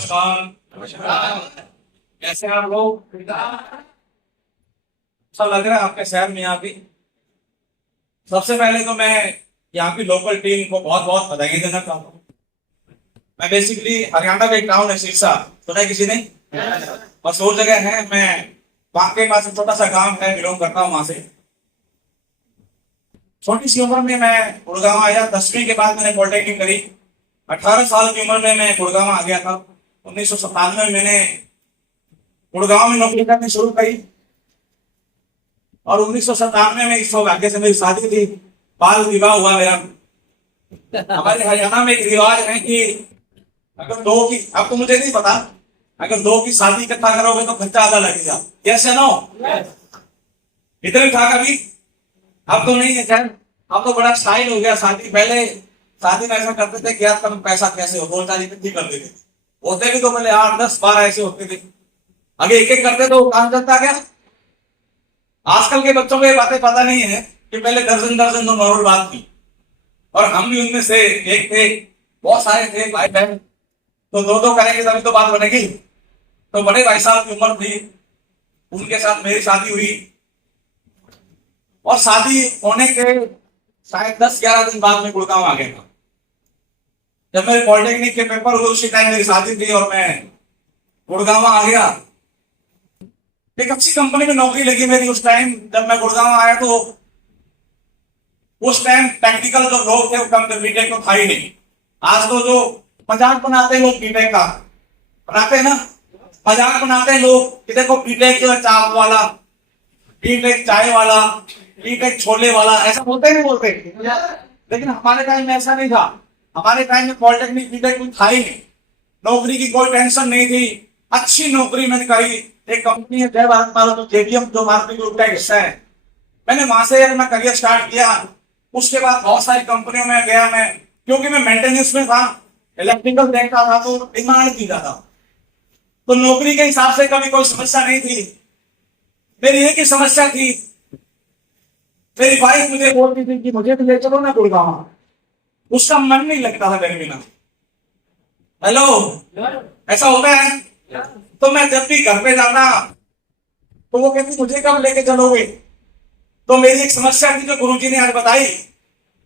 नमस्कार। नमस्कार। कैसे हैं आप लोग? अच्छा लग रहा है आपके शहर में यहाँ की। सबसे पहले तो मैं यहाँ की लोकल टीम को बहुत बहुत बधाई देना चाहता हूँ। मैं बेसिकली हरियाणा का एक टाउन है सिरसा, सुना है किसी ने? मशहूर जगह है। मैं वहां के पास छोटा सा गांव है, बिलोंग करता हूँ वहां से। छोटी सी उम्र में मैं गुड़गांव आया। 10वीं के बाद मैंने पॉलिटेक्निक करी। 18 साल की उम्र में मैं गुड़गांव आ गया था। 1997 में मैंने गुड़गांव में नौकरी करनी शुरू करी और 1997 में इस सौभाग्य से मेरी शादी थी। बाल विवाह हुआ मेरा। हमारे हरियाणा में एक रिवाज है कि अगर दो की, अब तो मुझे नहीं पता, अगर दो की शादी इकट्ठा करोगे तो खर्चा आधा लगेगा। यस या नो? इतने था कभी? अब तो नहीं है खैर। अब तो बड़ा स्टाइल हो गया शादी। पहले शादी में ऐसा करते थे कि यार कम पैसा कैसे हो, 2-4 इकट्ठी कर देते। होते भी तो पहले 8-10-12 ऐसे होते थे। आगे एक एक करते तो काम चलता गया। आजकल के बच्चों को ये बातें पता नहीं है कि पहले दर्जन दर्जन तो नॉर्मल बात थी और हम भी उनमें से एक थे। बहुत सारे थे भाई बहन, तो दो दो करेंगे तभी तो बात बनेगी। तो बड़े भाई साहब की उम्र थी, उनके साथ मेरी शादी हुई और शादी होने के शायद 10-11 दिन बाद में गुड़गांव आ गया था। जब मेरे पॉलिटेक्निक के पेपर हुए उसी टाइम मेरी शादी थी और मैं गुड़गांव आ गया। एक अच्छी कंपनी में नौकरी लगी मेरी उस टाइम। जब मैं गुड़गांव आया तो उस टाइम प्रैक्टिकल जो लोग थे वो कम थे, बीटेक तो था ही नहीं। आज तो जो मजाक बनाते हैं लोग बीटेक का, बनाते हैं ना, मजाक बनाते हैं लोग कि देखो बीटेक जो है चाप वाला, बीटेक चाय वाला, बीटेक छोले वाला, ऐसा बोलते नहीं बोलते। लेकिन हमारे टाइम में ऐसा नहीं था। हमारे टाइम में पॉलिटेक्निक बीटेक कुछ था ही नहीं। नौकरी की कोई टेंशन नहीं थी। अच्छी नौकरी मैंने करी। एक कंपनी है जय भारत मारुति, जेडीएम, जो मारुति ग्रुप का हिस्सा है। मैंने वहां से अपना करियर स्टार्ट किया। उसके बाद बहुत सारी कंपनियों में गया मैं, क्योंकि मैं मेंटेनेंस में था, इलेक्ट्रिकल देखता था तो डिमांड की जाता। तो नौकरी के हिसाब से कभी कोई समस्या नहीं थी। मेरी एक ही समस्या थी, मेरी वाइफ मुझे बोलती थी कि मुझे भी ले चलो ना गुड़गांव। उसका मन नहीं लगता था मेरे बिना। हेलो, ऐसा होता है? तो मैं जब भी घर पे जाता तो वो कहती मुझे कब लेके चलोगे। तो मेरी एक समस्या थी जो गुरुजी ने आज बताई।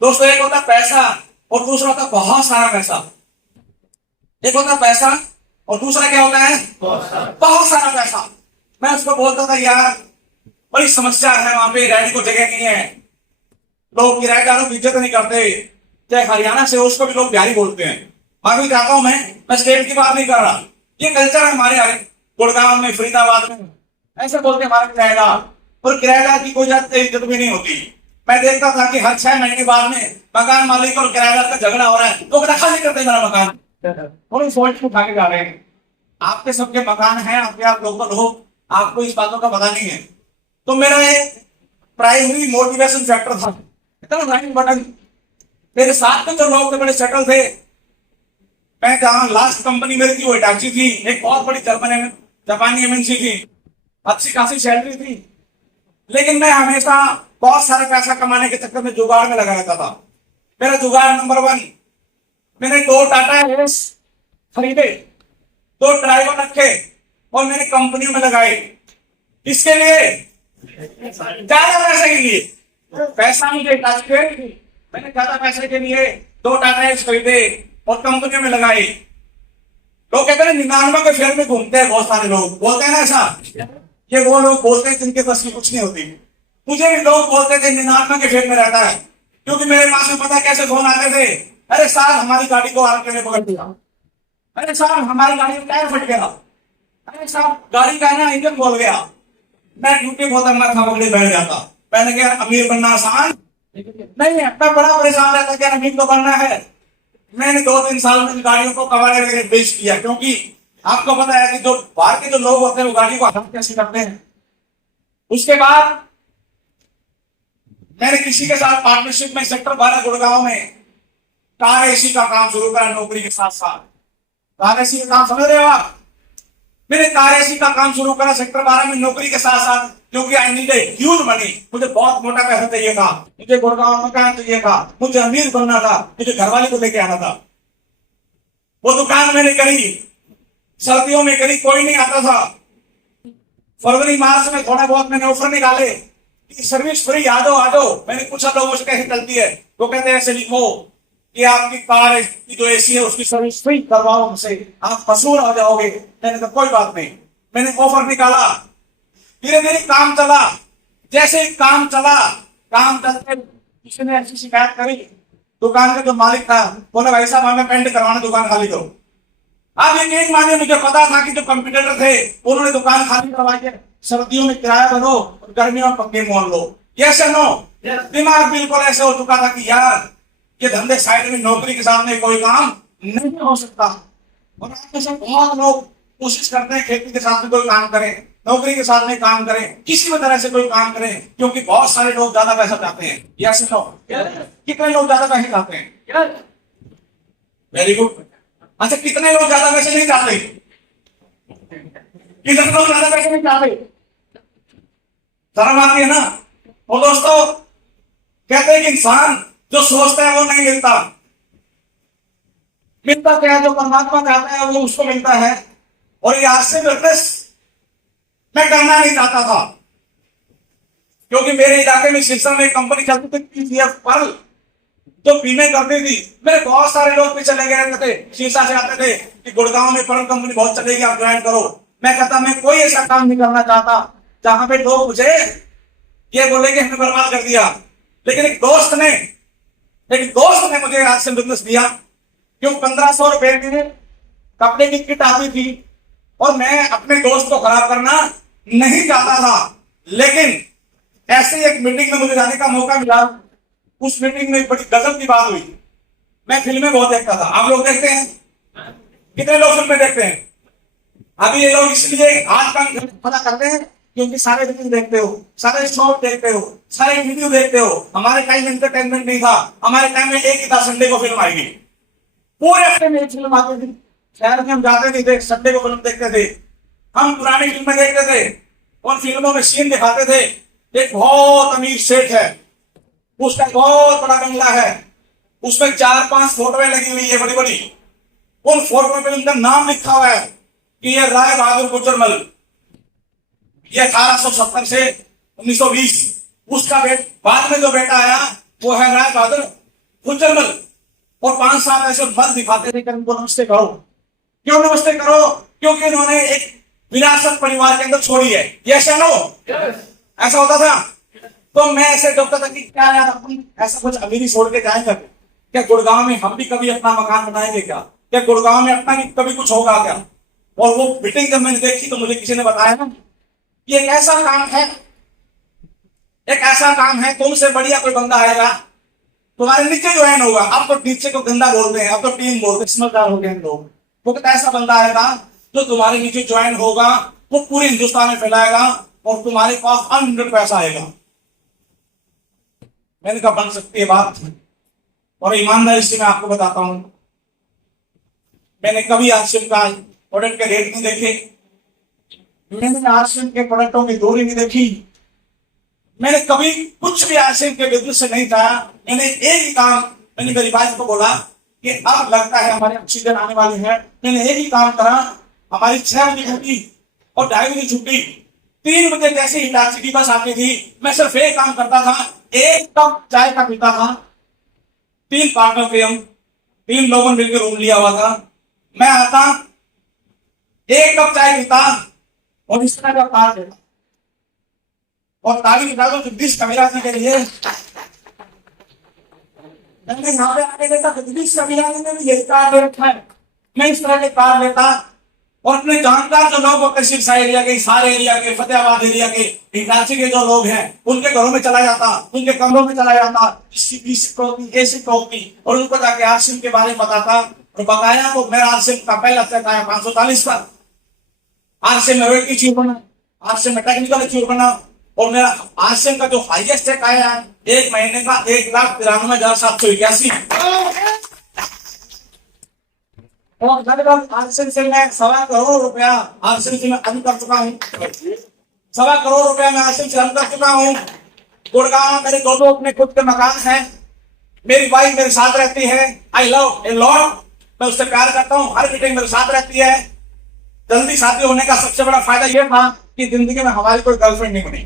दोस्तों, एक होता पैसा और दूसरा होता बहुत सारा पैसा। एक होता पैसा और दूसरा क्या होता है? बहुत सारा पैसा। मैं उसको बोलता था यार बड़ी समस्या है, वहां पे रहने को जगह नहीं है, लोग किराएदारों की इज्जत नहीं करते। चाहे हरियाणा से हो उसको भी लोग बिहारी बोलते हैं। माफी चाहता हूं, मैं स्टेट की बात नहीं कर रहा। ये कल्चर है हमारे यहाँ गुड़गांव में, फरीदाबाद में ऐसे बोलते हमारे किराएदार। और किराएदार की कोई इज्जत भी नहीं होती। मैं देखता था कि हर 6 महीने बाद में मकान मालिक और किराएदार का झगड़ा हो रहा है, लोग रखा नहीं करते मेरा मकान, थोड़ी सोच उठा के जा रहे हैं। आपके सबके मकान हैं, आपके आप लोकल हो, आपको इस बातों का पता नहीं है। तो मेरा एक प्राइमरी मोटिवेशन फैक्टर था, इतना बटन। मेरे साथ में जो लोग थे बड़े सेटल थे। मैं जहां लास्ट कंपनी मेरी थी वो हिटाची थी, एक बहुत बड़ी जापानी एमएनसी थी, अच्छी खासी सैलरी थी। लेकिन मैं हमेशा बहुत सारे पैसा कमाने के चक्कर में जुगाड़ में लगा रहता था। मेरा जुगाड़ नंबर 1, मैंने 2 टाटा एस खरीदे, 2 ड्राइवर रखे और मैंने कंपनियों में लगाए। इसके लिए ज्यादा पैसे के लिए, पैसा मुझे चाहिए, मैंने ज्यादा पैसे के लिए 2 टाटा एस खरीदे और कंपनियों में लगाई। लोग कहते हैं 99 के फेयर में घूमते हैं, बहुत सारे लोग बोलते हैं ना ऐसा। ये वो लोग बोलते हैं जिनके पास में कुछ नहीं होती। मुझे भी लोग बोलते थे 99 के फेयर में रहता है, क्योंकि मेरे पास में पता कैसे फोन आते थे, अरे साहब हमारी गाड़ी को आगे ने पकड़ दिया, अरे साहब हमारी गाड़ी का टायर फट गया, अरे साहब गाड़ी का ना इंजन बोल गया। मैं ड्यूटी बहुत अंदर था, पकड़े बैठ जाता। मैंने कहा अमीर बनना आसान नहीं है। मैं बड़ा परेशान रहता कि अमीर तो बनना है। मैंने 2-3 साल में गाड़ियों को कबाड़े में बेच किया, क्योंकि आपको पता है कि जो बाहर के जो लोग होते हैं वो गाड़ी को हाथ कैसे करते हैं। उसके बाद मैंने किसी के साथ पार्टनरशिप में सेक्टर 12 गुड़गांव में कार एसी का काम शुरू करा। नौकरी के साथ साथ कार एसी का काम समझ रहे हो आप? मैंने कार एसी का काम शुरू करा सेक्टर 12 में नौकरी के साथ साथ, क्योंकि आई नीड ह्यूज मनी। मुझे बहुत मोटा पैसा चाहिए था, मुझे गुड़गांव में मकान चाहिए था, मुझे अमीर बनना था, मुझे घरवाले को लेके आना था। वो दुकान मैंने करी सर्दियों में करीब कोई नहीं आता था। फरवरी मार्च में थोड़ा बहुत मैंने ऑफर निकाले कि सर्विस फ्री आ जाओ। मैंने पूछा लोगों से कैसे चलती है, वो कहते हैं ऐसे लिखो कि आपकी कार की जो एसी है उसकी सर्विस फ्री करवाओ हमसे, आप मशहूर हो जाओगे। मैंने कहा कोई बात नहीं, मैंने ऑफर निकाला, धीरे धीरे काम चला। जैसे ही काम चला, काम चलते किसी ने ऐसी शिकायत करी, दुकान का जो मालिक था बोला भाई साहब हमें पेंट करवाना, दुकान खाली करो। आप ये नहीं मानिए, मुझे पता था कि जो कंप्यूटर थे उन्होंने दुकान खाली करवाई है, सर्दियों में किराया भरो और गर्मियों में पक्के मोल लो। यस नो, दिमाग बिल्कुल ऐसे हो चुका था कि यार ये धंधे साइड में, नौकरी के सामने कोई काम नहीं हो सकता। और आप में से बहुत लोग कोशिश करते हैं खेती के साथ में कोई काम करें, नौकरी के साथ में काम करें, किसी भी तरह से कोई काम करें, क्योंकि बहुत सारे लोग ज्यादा पैसा चाहते हैं। यस नो, कितने लोग ज्यादा पैसे चाहते हैं? Very good. अच्छा, कितने लोग ज्यादा पैसे नहीं चाहते? कितने लोग ज्यादा पैसे नहीं चाहते? शर्म आती है ना। और दोस्तों कहते हैं कि इंसान जो सोचता है वो नहीं मिलता, मिलता क्या है? जो परमात्मा चाहता है वो उसको मिलता है। और ये आज से बिजनेस मैं करना नहीं चाहता था, क्योंकि मेरे इलाके में सिरसा में एक कंपनी चलती थी पीसीएफ पर, जो बीमे करती थी। मेरे बहुत सारे लोग भी चले गए थे, शीशा से आते थे कि गुड़गांव में परम कंपनी बहुत चलेगी, आप ज्वाइन करो। मैं कहता मैं कोई ऐसा काम नहीं करना चाहता जहां पे लोग मुझे ये बोले कि हमने बर्बाद कर दिया। लेकिन एक दोस्त ने मुझे आज से बिजनेस दिया, क्यों 1500 रुपए में कपड़े की किट आती थी और मैं अपने दोस्त को खराब करना नहीं चाहता था। लेकिन ऐसे ही एक मीटिंग में मुझे जाने का मौका मिला। उस मीटिंग में बड़ी गजब की बात हुई। मैं फिल्में बहुत देखता था, आप लोग देखते हैं? कितने लोग फिल्में देखते हैं? अभी ये लोग इसलिए आज का पता करते हैं क्योंकि सारे फिल्म देखते हो, सारे शॉर्ट देखते हो, सारे वीडियो देखते हो। हमारे टाइम में एंटरटेनमेंट नहीं था, हमारे टाइम में एक ही था, संडे को फिल्म आएगी, पूरे हफ्ते में एक फिल्म आती थी। शहर में हम जाते नहीं थे, संडे को फिल्म देखते थे। हम पुरानी फिल्में देखते थे, उन फिल्मों में सीन दिखाते थे। एक बहुत अमीर सेठ है, उसका बहुत बड़ा बंगला है, उसमें 4-5 फोटोएं लगी हुई है बड़ी बड़ी। उन फोटो में उनका नाम लिखा हुआ है कि ये राय बहादुर गुजरमल, ये 1870 से 1920। उसका बाद में जो बेटा आया वो है राय बहादुर गुजरमल। और 5-7 ऐसे मत दिखाते थे कि उनको नमस्ते करो। क्यों नमस्ते करो? क्योंकि उन्होंने एक विरासत परिवार के अंदर छोड़ी है। यस या नो? ऐसा होता था। तो मैं ऐसे डरता था कि क्या यार अपन ऐसा कुछ अमीरी छोड़ के जाएंगे क्या? गुड़गांव में हम भी कभी अपना मकान बनाएंगे क्या गुड़गांव में अपना कभी कुछ होगा क्या? और वो मीटिंग जब मैंने देखी तो मुझे किसी ने बताया ना, ये एक ऐसा काम है, तुमसे बढ़िया कोई बंदा आएगा तुम्हारे नीचे ज्वाइन होगा। अब तो नीचे को गंदा बोलते हैं, अब तो टीम बोलते हैं, समझदार हो गए लोग। वो कहता ऐसा बंदा आएगा जो तुम्हारे नीचे ज्वाइन होगा, वो पूरे हिंदुस्तान में फैलाएगा और तुम्हारे पास अनलिमिटेड पैसा आएगा। मैंने कहा बन सकती है बात। और ईमानदारी से मैं आपको बताता हूं, मैंने कभी आरसीएम का प्रोडक्ट के रेट नहीं देखे, मैंने आरसीएम के प्रोडक्टों की दूरी नहीं देखी, मैंने कभी कुछ भी आरसीएम के बिजनेस से नहीं चाहा। मैंने एक ही काम, मैंने मेरी वाइफ को बोला कि अब लगता है हमारे ऑक्सीजन आने वाली है। मैंने एक ही काम करा, हमारी 6 बजे ड्यूटी और 2:30 बजे छुट्टी। 3 बजे जैसे ही इलास्टिक बस आती थी, मैं सिर्फ एक काम करता था, 1 कप चाय का पीता था। 3 पार्टनर थे हम, 3 लोगों ने मिलकर रूम लिया हुआ था। मैं आता, 1 कप चाय पीता और इस तरह का कार्ड देता और ताली निकालो तो 20 कमेरा के लिए मैंने यहाँ पे आने देता, 20 कमेरा में भी यही कार्ड दे रखा है। मैं इस तरह के कार्ड लेता और अपने जानकार जो लोग होते, सिरसा एरिया के, सारे एरिया के, फतेहाबाद एरिया के, इलाची के जो लोग हैं, उनके घरों में चला जाता, उनके कमरों में चला जाता, एसी टॉपी, और उनको जाके आरसीएम के बारे में बताता। और बताया तो मेरा आरसीएम का पहला चेक आया 540 का। आरसीएम में रोटी चूर बना, आरसीएम में टेक्निकल चूर बना, और मेरा आरसीएम का जो हाईएस्ट चेक आया है 1 महीने का 1,93,781। और आरसीएम से मैं 1.25 करोड़ रुपया आरसीएम से मैं अर्न कर चुका हूँ। 1.25 करोड़ रुपया मैं आरसीएम से अर्न कर चुका हूँ। गुड़गांव मेरे 2 अपने खुद के मकान हैं। मेरी वाइफ मेरे साथ रहती है, आई लव ए लॉट, मैं उससे प्यार करता हूँ, हर मीटिंग मेरे साथ रहती है। जल्दी शादी होने का सबसे बड़ा फायदा यह था कि जिंदगी में हमारी कोई गर्लफ्रेंड नहीं बनी।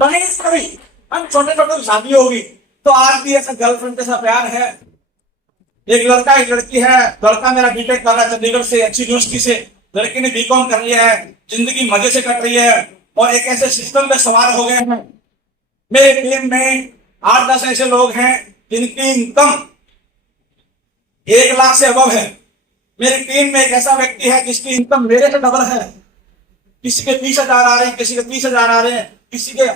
बनी कभी हम छोटे छोटे शादी होगी तो आज भी ऐसा गर्लफ्रेंड के साथ प्यार है। एक लड़का एक लड़की है, लड़का मेरा बीटेक कर रहा है चंडीगढ़ से अच्छी यूनिवर्सिटी से, लड़की ने बीकॉम कर लिया है, जिंदगी मजे से कट रही है और एक ऐसे सिस्टम पे सवार हो गए हैं। मेरे टीम में 8-10 ऐसे लोग हैं जिनकी इनकम 1 लाख से अबव है। मेरी टीम में एक ऐसा व्यक्ति है जिसकी इनकम मेरे से डबल है। किसी के 30,000 आ रहे हैं, किसी के 30,000 आ रहे हैं, किसी के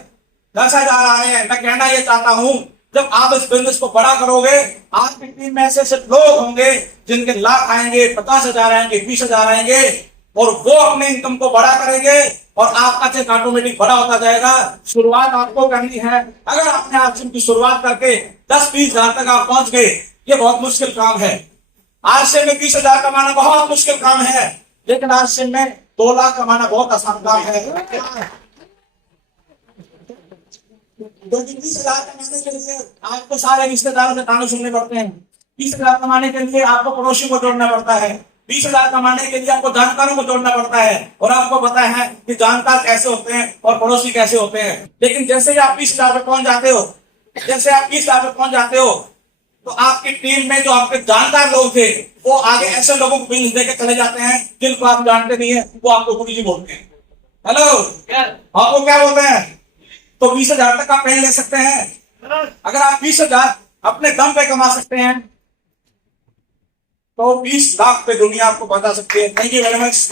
10,000 आ रहे हैं। मैं कहना ये चाहता हूं, जब आप इस बिजनेस को बड़ा करोगे, आपकी टीम में ऐसे लोग होंगे जिनके लाख आएंगे, 50,000 आएंगे, 20,000 आएंगे और वो अपने इनकम को बड़ा करेंगे और आपका चेक ऑटोमेटिक बड़ा होता जाएगा। शुरुआत आपको करनी है। अगर आपने आज की शुरुआत करके 10-20,000 तक आप पहुंच गए, ये बहुत मुश्किल काम है। आज से में 20,000 कमाना बहुत मुश्किल काम है, लेकिन आज से में 2 लाख कमाना बहुत आसान काम है। 20,000 कमाने के लिए आपको सारे रिश्तेदारों से ताने सुनने पड़ते हैं। 20,000 कमाने के लिए आपको पड़ोसी को जोड़ना पड़ता है। 20,000 कमाने के लिए आपको जानकारों को जोड़ना पड़ता है और आपको पता है कि जानकार कैसे होते हैं और पड़ोसी कैसे होते हैं। लेकिन जैसे ही आप 20,000 पे पहुंच जाते हो, जैसे आप 20,000 पे पहुंच जाते हो, तो आपकी टीम में जो आपके जानकार लोग थे वो आगे ऐसे लोगों को बिजनेस देकर चले जाते हैं जिनको आप जानते नहीं है, वो आपको गुरु जी बोलते हैं। हेलो, आपको क्या बोलते हैं? तो 20,000 तक आप पेन ले सकते हैं। अगर आप 20,000 अपने दम पे कमा सकते हैं तो 20 लाख पे दुनिया आपको बता सकती है। Thank you very much.